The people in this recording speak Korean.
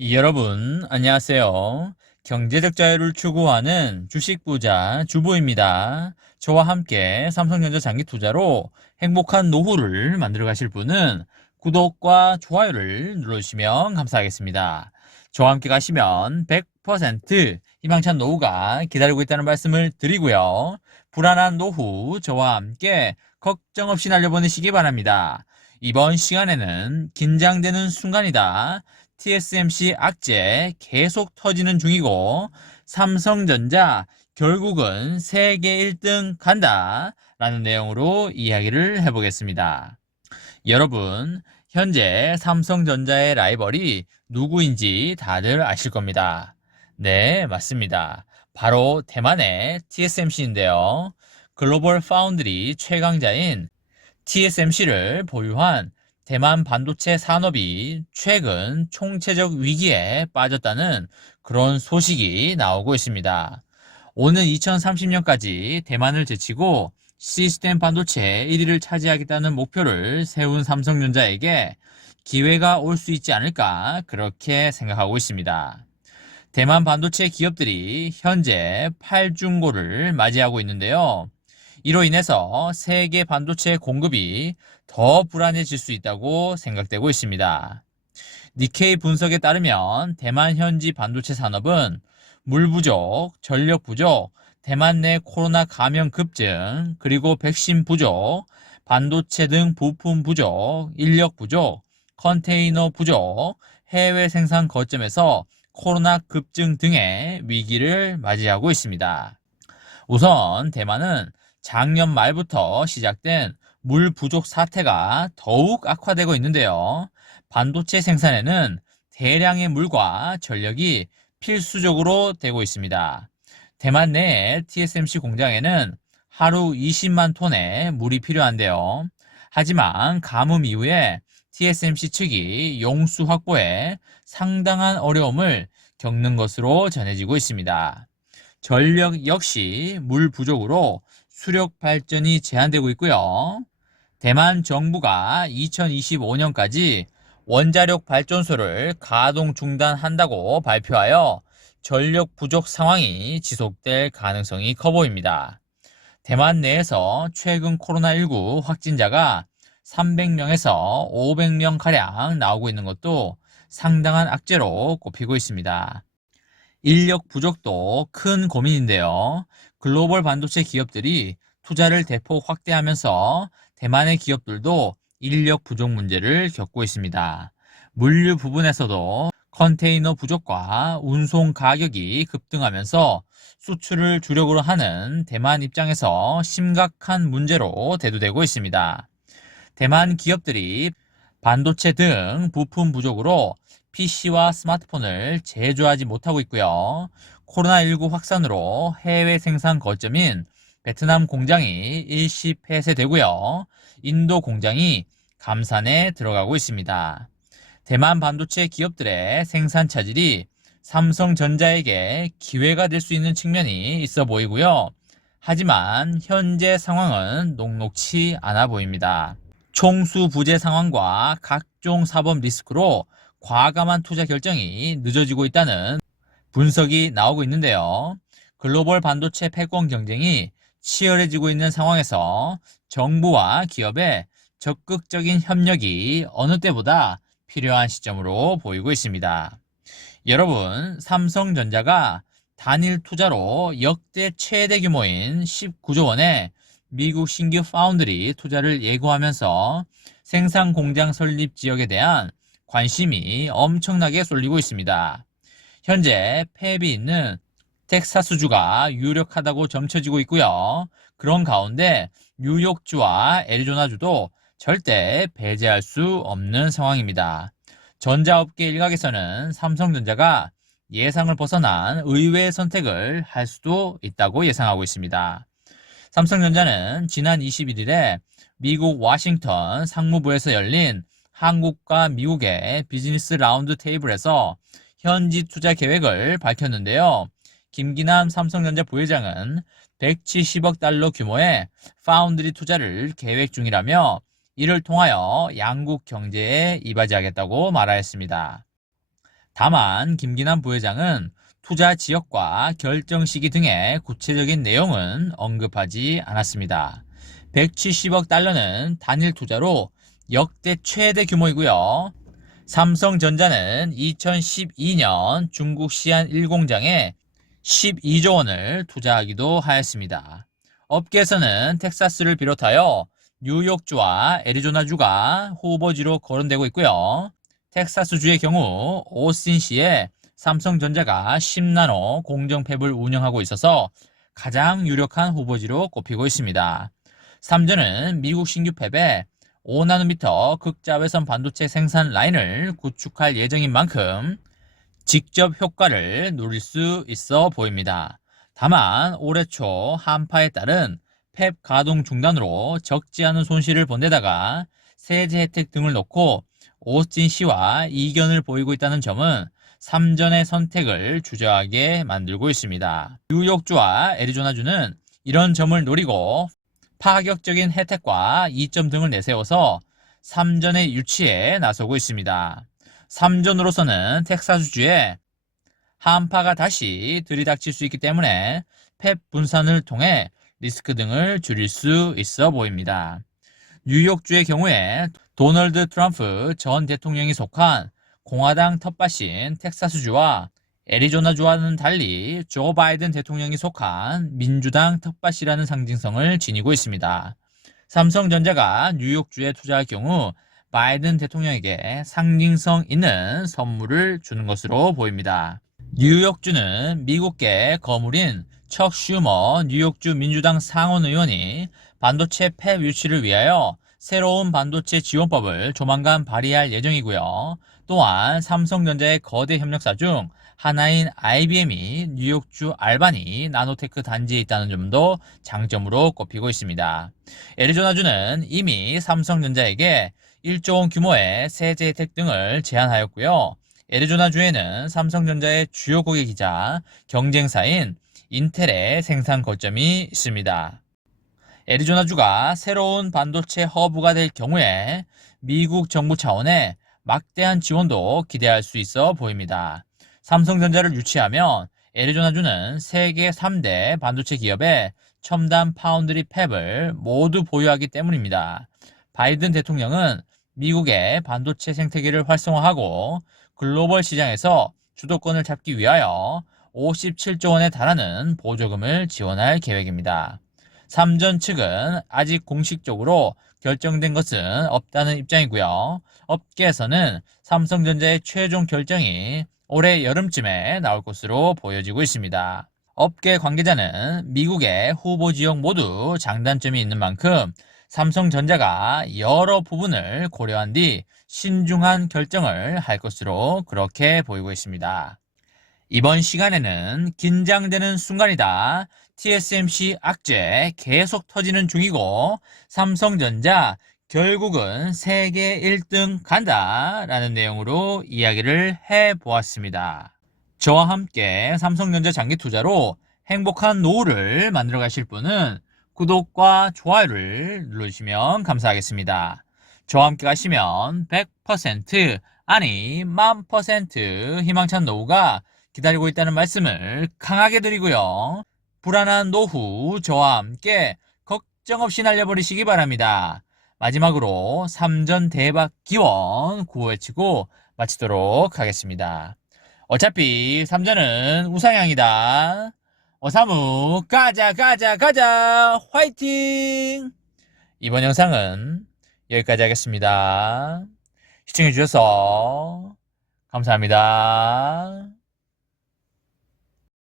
여러분, 안녕하세요. 경제적 자유를 추구하는 주식부자 주부입니다. 저와 함께 삼성전자 장기 투자로 행복한 노후를 만들어 가실 분은 구독과 좋아요를 눌러주시면 감사하겠습니다. 저와 함께 가시면 100% 희망찬 노후가 기다리고 있다는 말씀을 드리고요. 불안한 노후 저와 함께 걱정 없이 날려보내시기 바랍니다. 이번 시간에는 긴장되는 순간이다. TSMC 악재 계속 터지는 중이고 삼성전자 결국은 세계 1등 간다 라는 내용으로 이야기를 해보겠습니다. 여러분, 현재 삼성전자의 라이벌이 누구인지 다들 아실 겁니다. 네, 맞습니다. 바로 대만의 TSMC인데요. 글로벌 파운드리 최강자인 TSMC를 보유한 대만 반도체 산업이 최근 총체적 위기에 빠졌다는 그런 소식이 나오고 있습니다. 오는 2030년까지 대만을 제치고 시스템 반도체 1위를 차지하겠다는 목표를 세운 삼성전자에게 기회가 올 수 있지 않을까 그렇게 생각하고 있습니다. 대만 반도체 기업들이 현재 팔중고를 맞이하고 있는데요. 이로 인해서 세계 반도체 공급이 더 불안해질 수 있다고 생각되고 있습니다. 니케이 분석에 따르면 대만 현지 반도체 산업은 물 부족, 전력 부족, 대만 내 코로나 감염 급증, 그리고 백신 부족, 반도체 등 부품 부족, 인력 부족, 컨테이너 부족, 해외 생산 거점에서 코로나 급증 등의 위기를 맞이하고 있습니다. 우선 대만은 작년 말부터 시작된 물 부족 사태가 더욱 악화되고 있는데요. 반도체 생산에는 대량의 물과 전력이 필수적으로 되고 있습니다. 대만 내 TSMC 공장에는 하루 20만 톤의 물이 필요한데요. 하지만 가뭄 이후에 TSMC 측이 용수 확보에 상당한 어려움을 겪는 것으로 전해지고 있습니다. 전력 역시 물 부족으로 수력 발전이 제한되고 있고요. 대만 정부가 2025년까지 원자력 발전소를 가동 중단한다고 발표하여 전력 부족 상황이 지속될 가능성이 커 보입니다. 대만 내에서 최근 코로나19 확진자가 300명에서 500명가량 나오고 있는 것도 상당한 악재로 꼽히고 있습니다. 인력 부족도 큰 고민인데요. 글로벌 반도체 기업들이 투자를 대폭 확대하면서 대만의 기업들도 인력 부족 문제를 겪고 있습니다. 물류 부분에서도 컨테이너 부족과 운송 가격이 급등하면서 수출을 주력으로 하는 대만 입장에서 심각한 문제로 대두되고 있습니다. 대만 기업들이 반도체 등 부품 부족으로 PC와 스마트폰을 제조하지 못하고 있고요. 코로나19 확산으로 해외 생산 거점인 베트남 공장이 일시 폐쇄되고요. 인도 공장이 감산에 들어가고 있습니다. 대만 반도체 기업들의 생산 차질이 삼성전자에게 기회가 될 수 있는 측면이 있어 보이고요. 하지만 현재 상황은 녹록치 않아 보입니다. 총수 부재 상황과 각종 사법 리스크로 과감한 투자 결정이 늦어지고 있다는 분석이 나오고 있는데요. 글로벌 반도체 패권 경쟁이 치열해지고 있는 상황에서 정부와 기업의 적극적인 협력이 어느 때보다 필요한 시점으로 보이고 있습니다. 여러분, 삼성전자가 단일 투자로 역대 최대 규모인 19조 원의 미국 신규 파운드리 투자를 예고하면서 생산 공장 설립 지역에 대한 관심이 엄청나게 쏠리고 있습니다. 현재 팹이 있는 텍사스주가 유력하다고 점쳐지고 있고요. 그런 가운데 뉴욕주와 애리조나주도 절대 배제할 수 없는 상황입니다. 전자업계 일각에서는 삼성전자가 예상을 벗어난 의외의 선택을 할 수도 있다고 예상하고 있습니다. 삼성전자는 지난 21일에 미국 워싱턴 상무부에서 열린 한국과 미국의 비즈니스 라운드 테이블에서 현지 투자 계획을 밝혔는데요. 김기남 삼성전자 부회장은 170억 달러 규모의 파운드리 투자를 계획 중이라며 이를 통하여 양국 경제에 이바지하겠다고 말하였습니다. 다만 김기남 부회장은 투자 지역과 결정 시기 등의 구체적인 내용은 언급하지 않았습니다. 170억 달러는 단일 투자로 역대 최대 규모이고요. 삼성전자는 2012년 중국 시안 1공장에 12조 원을 투자하기도 하였습니다. 업계에서는 텍사스를 비롯하여 뉴욕주와 애리조나주가 후보지로 거론되고 있고요. 텍사스주의 경우 오스틴시에 삼성전자가 10나노 공정팹을 운영하고 있어서 가장 유력한 후보지로 꼽히고 있습니다. 삼전은 미국 신규 팹에 5나노미터 극자외선 반도체 생산 라인을 구축할 예정인 만큼 직접 효과를 누릴 수 있어 보입니다. 다만 올해 초 한파에 따른 팹 가동 중단으로 적지 않은 손실을 본 데다가 세제 혜택 등을 놓고 오스틴시와 이견을 보이고 있다는 점은 삼전의 선택을 주저하게 만들고 있습니다. 뉴욕주와 애리조나주는 이런 점을 노리고 파격적인 혜택과 이점 등을 내세워서 삼전의 유치에 나서고 있습니다. 삼전으로서는 텍사스주에 한파가 다시 들이닥칠 수 있기 때문에 팹 분산을 통해 리스크 등을 줄일 수 있어 보입니다. 뉴욕주의 경우에 도널드 트럼프 전 대통령이 속한 공화당 텃밭인 텍사스주와 애리조나주와는 달리 조 바이든 대통령이 속한 민주당 텃밭이라는 상징성을 지니고 있습니다. 삼성전자가 뉴욕주에 투자할 경우 바이든 대통령에게 상징성 있는 선물을 주는 것으로 보입니다. 뉴욕주는 미국계 거물인 척 슈머 뉴욕주 민주당 상원의원이 반도체 팹 유치를 위하여 새로운 반도체 지원법을 조만간 발의할 예정이고요. 또한 삼성전자의 거대 협력사 중 하나인 IBM이 뉴욕주 알바니 나노테크 단지에 있다는 점도 장점으로 꼽히고 있습니다. 애리조나주는 이미 삼성전자에게 1조 원 규모의 세제 혜택 등을 제안하였고요. 애리조나주에는 삼성전자의 주요 고객이자 경쟁사인 인텔의 생산 거점이 있습니다. 애리조나주가 새로운 반도체 허브가 될 경우에 미국 정부 차원의 막대한 지원도 기대할 수 있어 보입니다. 삼성전자를 유치하면 애리조나주는 세계 3대 반도체 기업의 첨단 파운드리 팹을 모두 보유하기 때문입니다. 바이든 대통령은 미국의 반도체 생태계를 활성화하고 글로벌 시장에서 주도권을 잡기 위하여 57조 원에 달하는 보조금을 지원할 계획입니다. 삼전 측은 아직 공식적으로 결정된 것은 없다는 입장이고요. 업계에서는 삼성전자의 최종 결정이 올해 여름쯤에 나올 것으로 보여지고 있습니다. 업계 관계자는 미국의 후보 지역 모두 장단점이 있는 만큼 삼성전자가 여러 부분을 고려한 뒤 신중한 결정을 할 것으로 그렇게 보이고 있습니다. 이번 시간에는 긴장되는 순간이다. TSMC 악재 계속 터지는 중이고 삼성전자 결국은 세계 1등 간다 라는 내용으로 이야기를 해보았습니다. 저와 함께 삼성전자 장기 투자로 행복한 노후를 만들어 가실 분은 구독과 좋아요를 눌러주시면 감사하겠습니다. 저와 함께 가시면 100% 아니 1000% 희망찬 노후가 기다리고 있다는 말씀을 강하게 드리고요. 불안한 노후 저와 함께 걱정 없이 날려버리시기 바랍니다. 마지막으로 삼전 대박 기원 구호외치고 마치도록 하겠습니다. 어차피 삼전은 우상향이다. 어사무 가자 가자 가자 화이팅! 이번 영상은 여기까지 하겠습니다. 시청해주셔서 감사합니다.